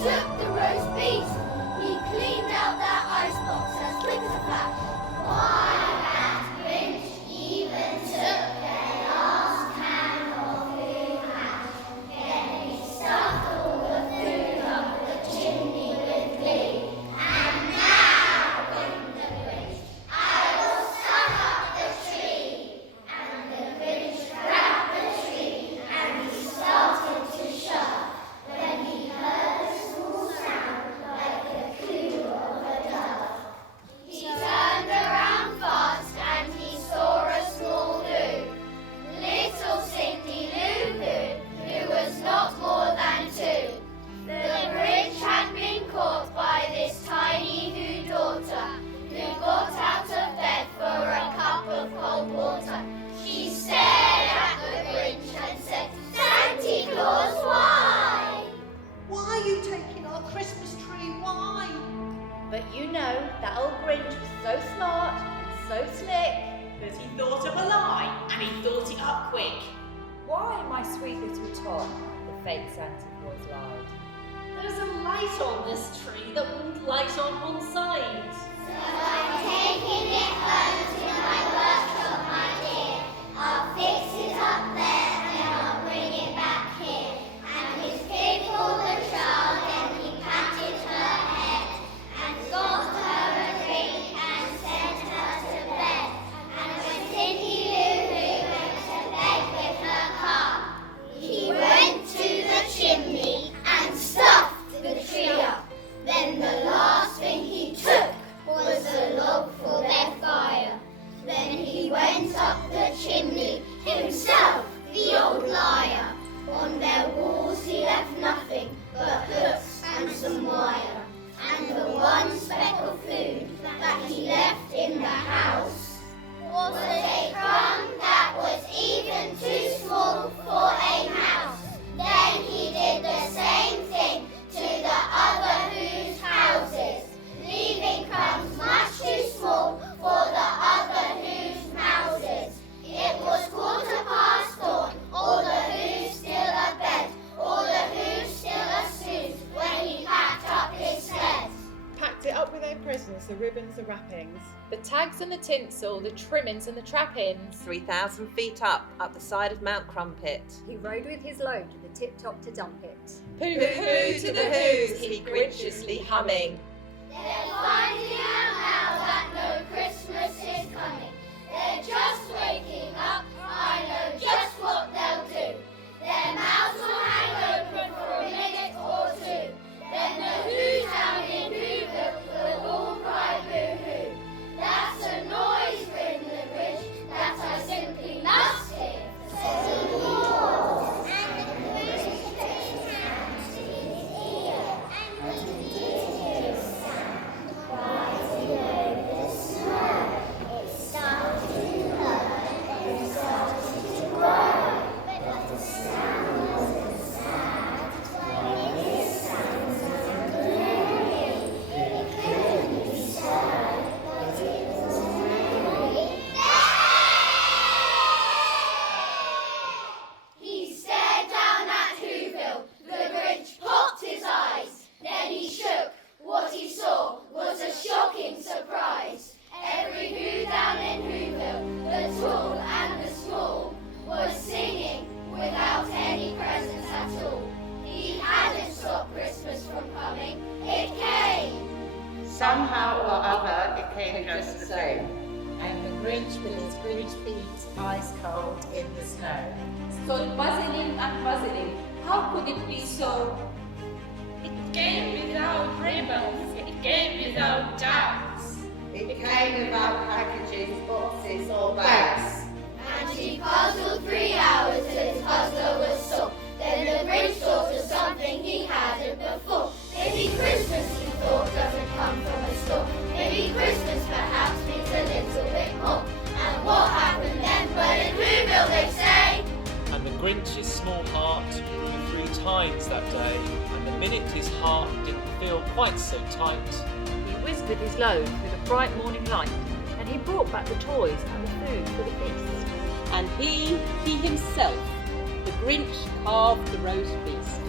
took the roast beef. He cleaned out that icebox as quick as a flash. Why, that Grinch even took their last can of food hash. Then he stuffed all the food up the chimney with glee. And now, grinned the Grinch, I will suck up the tree. And the Grinch grabbed the tree and he started to shove. When he heard a small sound like the coo of a dove. He turned around fast and he saw a small Lou. Little Cindy Lou Who, who was not more than 2. The Grinch had been caught by this tiny Who daughter, who got out of bed for a cup of cold water. She stared at the Grinch and said, Santa Claus, why? Why are you taking our Christmas tree? Why? But you know that old Grinch was so smart and so slick. That he thought of a lie, and he thought it up quick. Why, my sweet little Tom, the fake Santa Claus lied. There's a light on this tree that wouldn't light on one side. So I'm taking it home to my workshop, my dear. I'll fix it up there and I'll bring it back here. And his pig for the child, then he patted her head and got her a drink and sent her to bed. And when Cindy Lou Who went to bed with her car, he went to the chimney and stuffed the tree up. Then the last thing he took was a log for their fire. Then he went up the chimney himself, the old liar. On their walls he left nothing but hooks and some wire. And the one speck of food that he left in the house was a crumb that was even too small for a mouse. Then he did the same thing to the other Who's houses, leaving crumbs much too small for the other Who's mouses. It was 4:15, all the Who's still abed, all the Who's still asleep when he packed up his sled. Packed it up with their presents, the ribbons, the wrappings. The tags and the tinsel, the trimmings and the trappings. 3,000 feet up the side of Mount Crumpet. He rode with his load to the tip-top to dump it. Hoo-hoo to the Who's, he grinchiously humming. They're finding out now that no Christmas is coming. They're just waking up, I know just what they'll do. Their mouths will hang open for a minute or two. Then the Who's down in Whoville will all cry boo-hoo. That's a noise, grinned the Grinch, that I simply must hear. Says the Lord. And the Grinch put his hand to his ear, and he did hear a sound rising over the snow. It started to hurt and it started to grow, but the sound wasn't sad. When it sounds ungloomy, it couldn't be stirred, but it was merry. He stared down at Whoville. The Grinch popped his eyes. Then he shook. What he saw was a shocking surprise. Every Who down in Whoville, the tall and the small, was singing without any presents at all. He hadn't stopped Christmas from coming. It came. Somehow or other, it came just the same. And the Grinch with his Grinch feet ice cold in the snow. So puzzling and puzzling, how could it be so? It came without ribbons, it came without tags. It came without packages, boxes or bags. And he puzzled 3 hours till his puzzler was sore. Then the Grinch thought of something he hadn't before. Maybe Christmas, he thought, doesn't come from a store. Maybe Christmas perhaps means a little bit more. And what happened then? Well, in Whoville they say. And the Grinch's small heart grew 3 times that day, and the minute his heart didn't feel quite so tight, He whizzed with his load through the bright morning light, and he brought back the toys and the food for the feast. And he himself, the Grinch, carved the roast beast.